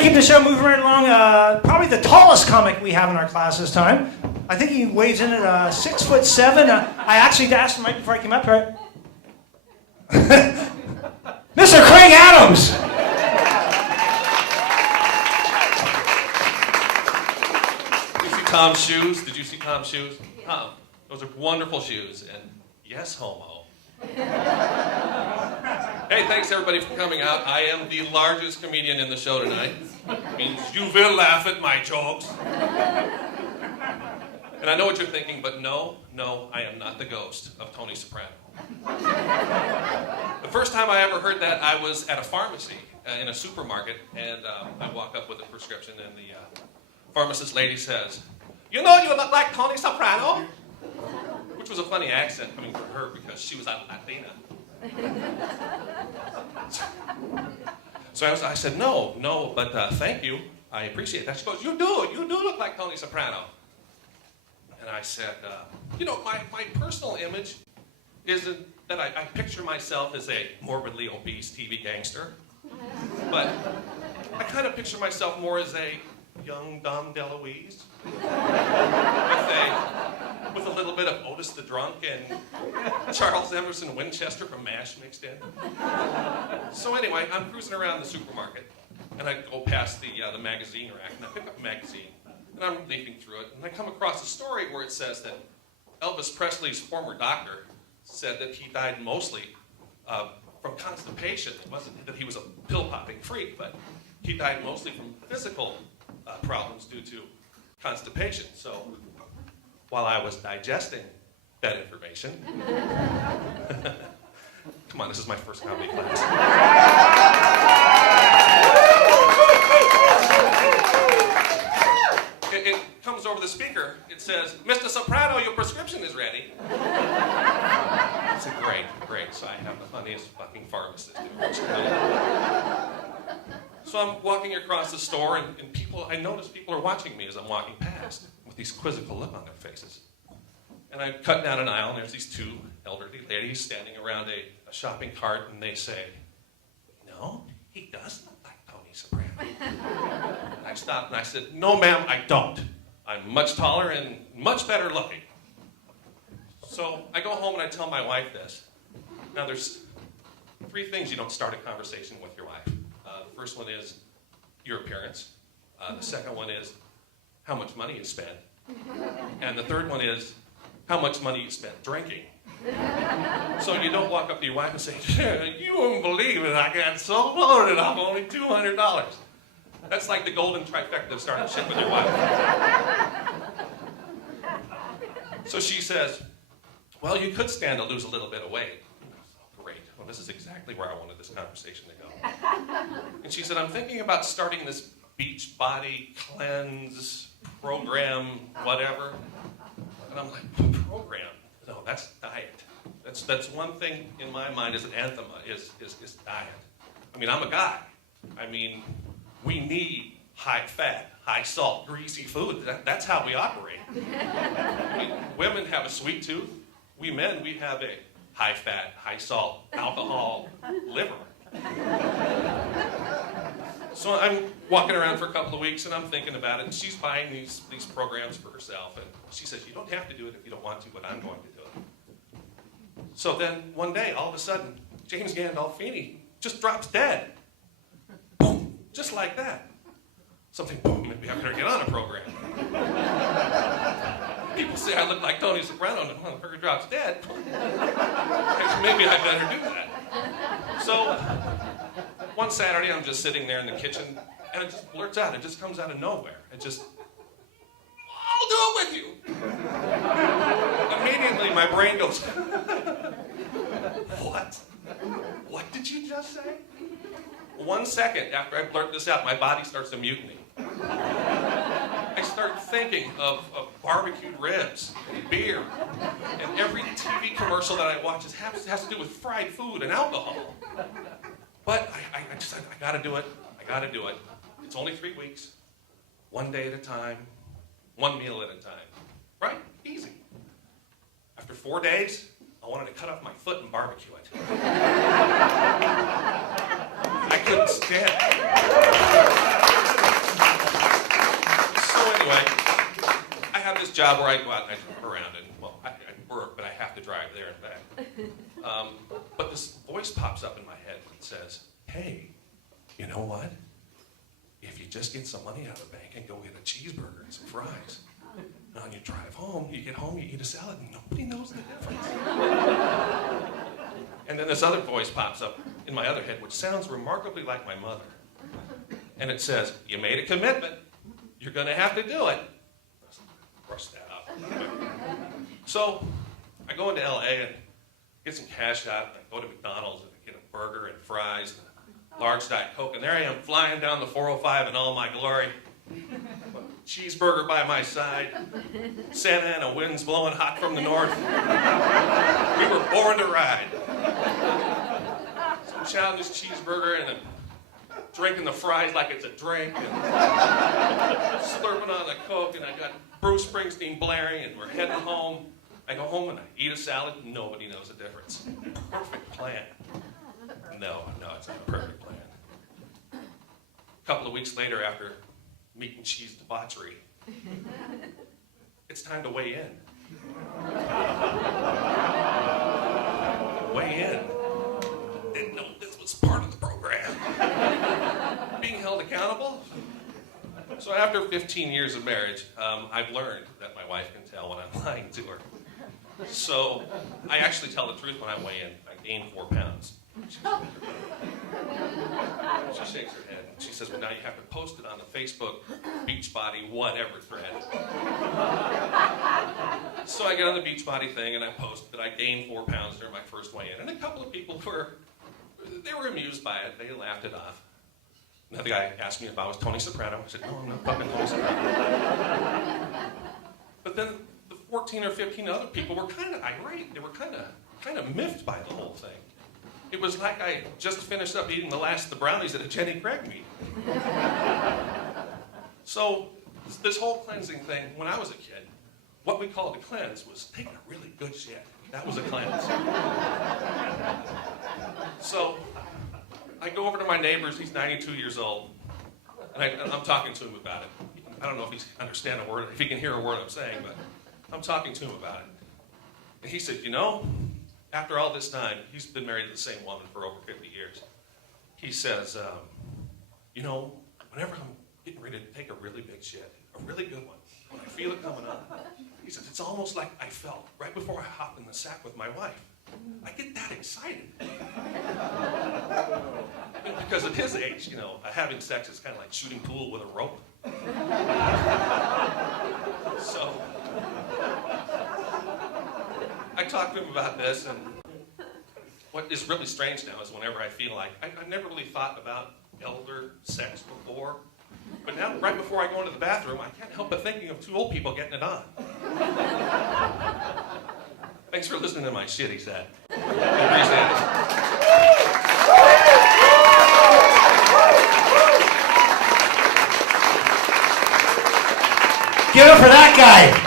to keep the show moving right along. Probably the tallest comic we have in our class this time. I think he weighs in at 6'7". I actually asked him right before I came up here. Mr. Craig Adams! Did you see Tom's shoes? Did you see Tom's shoes? Tom, those are wonderful shoes. And yes, homo. Hey, thanks everybody for coming out. I am the largest comedian in the show tonight. Means you will laugh at my jokes. And I know what you're thinking, but no, I am not the ghost of Tony Soprano. The first time I ever heard that, I was at a pharmacy in a supermarket, and I walk up with a prescription, and the pharmacist lady says, "You know you look like Tony Soprano?" Which was a funny accent coming from her because she was a Latina. So I said, no, but thank you. I appreciate that. She goes, you do look like Tony Soprano. And I said, my personal image isn't that I picture myself as a morbidly obese TV gangster, but I kind of picture myself more as a young Dom DeLuise with a little bit of Otis the Drunk and Charles Emerson Winchester from MASH mixed in. So anyway, I'm cruising around the supermarket, and I go past the magazine rack, and I pick up a magazine, and I'm leafing through it, and I come across a story where it says that Elvis Presley's former doctor said that he died mostly from constipation. It wasn't that he was a pill-popping freak, but he died mostly from physical problems due to constipation. So while I was digesting that information, come on, this is my first comedy class. It comes over the speaker. It says, "Mr. Soprano, your prescription is ready." I said, great. So I have the funniest fucking pharmacist in the So I'm walking across the store, and I notice people are watching me as I'm walking past with these quizzical look on their faces. And I cut down an aisle, and there's these two elderly ladies standing around a shopping cart, and they say, "No, he does look like Tony Soprano." And I stopped, and I said, "No, ma'am, I don't. I'm much taller and much better looking." So I go home, and I tell my wife this. Now, there's 3 things you don't start a conversation with your wife. The first one is your appearance. The second one is how much money you spent. And the third one is how much money you spent drinking. So you don't walk up to your wife and say, "You wouldn't believe it, I got so loaded off only $200. That's like the golden trifecta of starting shit with your wife. So she says, "Well, you could stand to lose a little bit of weight." Great. Well, this is exactly where I wanted this conversation to go. And she said, "I'm thinking about starting this beach body cleanse program, whatever." And I'm like, "Program? No, that's diet. That's one thing in my mind is an anathema, is diet. I mean, I'm a guy. I mean, we need high fat, high salt, greasy food. That's how we operate. I mean, women have a sweet tooth. We men, we have a high fat, high salt, alcohol liver." So I'm walking around for a couple of weeks, and I'm thinking about it, and she's buying these programs for herself, and she says, "You don't have to do it if you don't want to, but I'm going to do it." So then one day, all of a sudden, James Gandolfini just drops dead. Boom, just like that. Something, boom, maybe I better get on a program. People say I look like Tony Soprano, and the motherfucker drops dead. Maybe I better do that. So one Saturday, I'm just sitting there in the kitchen, and it just blurts out. It just comes out of nowhere. It just, "I'll do it with you." Immediately, my brain goes, "What? What did you just say?" 1 second after I blurt this out, my body starts to mutiny. I start thinking of barbecued ribs and beer, and every TV commercial that I watch has to do with fried food and alcohol. But I gotta do it. I gotta do it. It's only 3 weeks, 1 day at a time, 1 meal at a time. Right? Easy. After 4 days, I wanted to cut off my foot and barbecue it. I couldn't stand it. job where I go out and I drive around, and well, I work, but I have to drive there and back. But this voice pops up in my head that says, "Hey, you know what? If you just get some money out of the bank and go get a cheeseburger and some fries, and on your drive home, you get home, you eat a salad, and nobody knows the difference." And then this other voice pops up in my other head, which sounds remarkably like my mother. And it says, "You made a commitment. You're going to have to do it." Brush that up. So I go into LA and get some cash out, and I go to McDonald's and get a burger and fries and a large Diet Coke, and there I am flying down the 405 in all my glory. Cheeseburger by my side, Santa Ana winds blowing hot from the north. We were born to ride. So I'm chowing this cheeseburger and I'm drinking the fries like it's a drink, and slurping on the Coke, and I got Bruce Springsteen blaring, and we're heading home. I go home and I eat a salad, and nobody knows the difference. Perfect plan. No, it's not a perfect plan. A couple of weeks later, after meat and cheese debauchery, it's time to weigh in. Weigh in. Didn't know this was part of the program. Being held accountable. So after 15 years of marriage, I've learned that my wife can tell when I'm lying to her. So I actually tell the truth when I weigh in. I gain 4 pounds. She shakes her head. She says, "Well, now you have to post it on the Facebook Beachbody whatever thread." So I get on the Beachbody thing and I post that I gained 4 pounds during my first weigh-in. And a couple of people were amused by it. They laughed it off. Another guy asked me if I was Tony Soprano. I said, "No, I'm not fucking Tony Soprano." But then the 14 or 15 other people were kind of irate. They were kind of miffed by the whole thing. It was like I just finished up eating the last of the brownies at a Jenny Craig meeting. So this whole cleansing thing, when I was a kid, what we called a cleanse was taking a really good shit. That was a cleanse. So I go over to my neighbor's, he's 92 years old, and I'm talking to him about it. I don't know if he understands a word, if he can hear a word I'm saying, but I'm talking to him about it. And he said, "You know, after all this time," he's been married to the same woman for over 50 years. He says, "You know, whenever I'm getting ready to take a really big shit, a really good one, when I feel it coming on," he says, "it's almost like I felt right before I hopped in the sack with my wife. I get that excited." Because at his age, you know, having sex is kind of like shooting pool with a rope. So I talked to him about this, and what is really strange now is whenever I feel like, I've never really thought about elder sex before, but now right before I go into the bathroom, I can't help but thinking of 2 old people getting it on. Thanks for listening to my shit, he said. I appreciate it. Give it for that guy.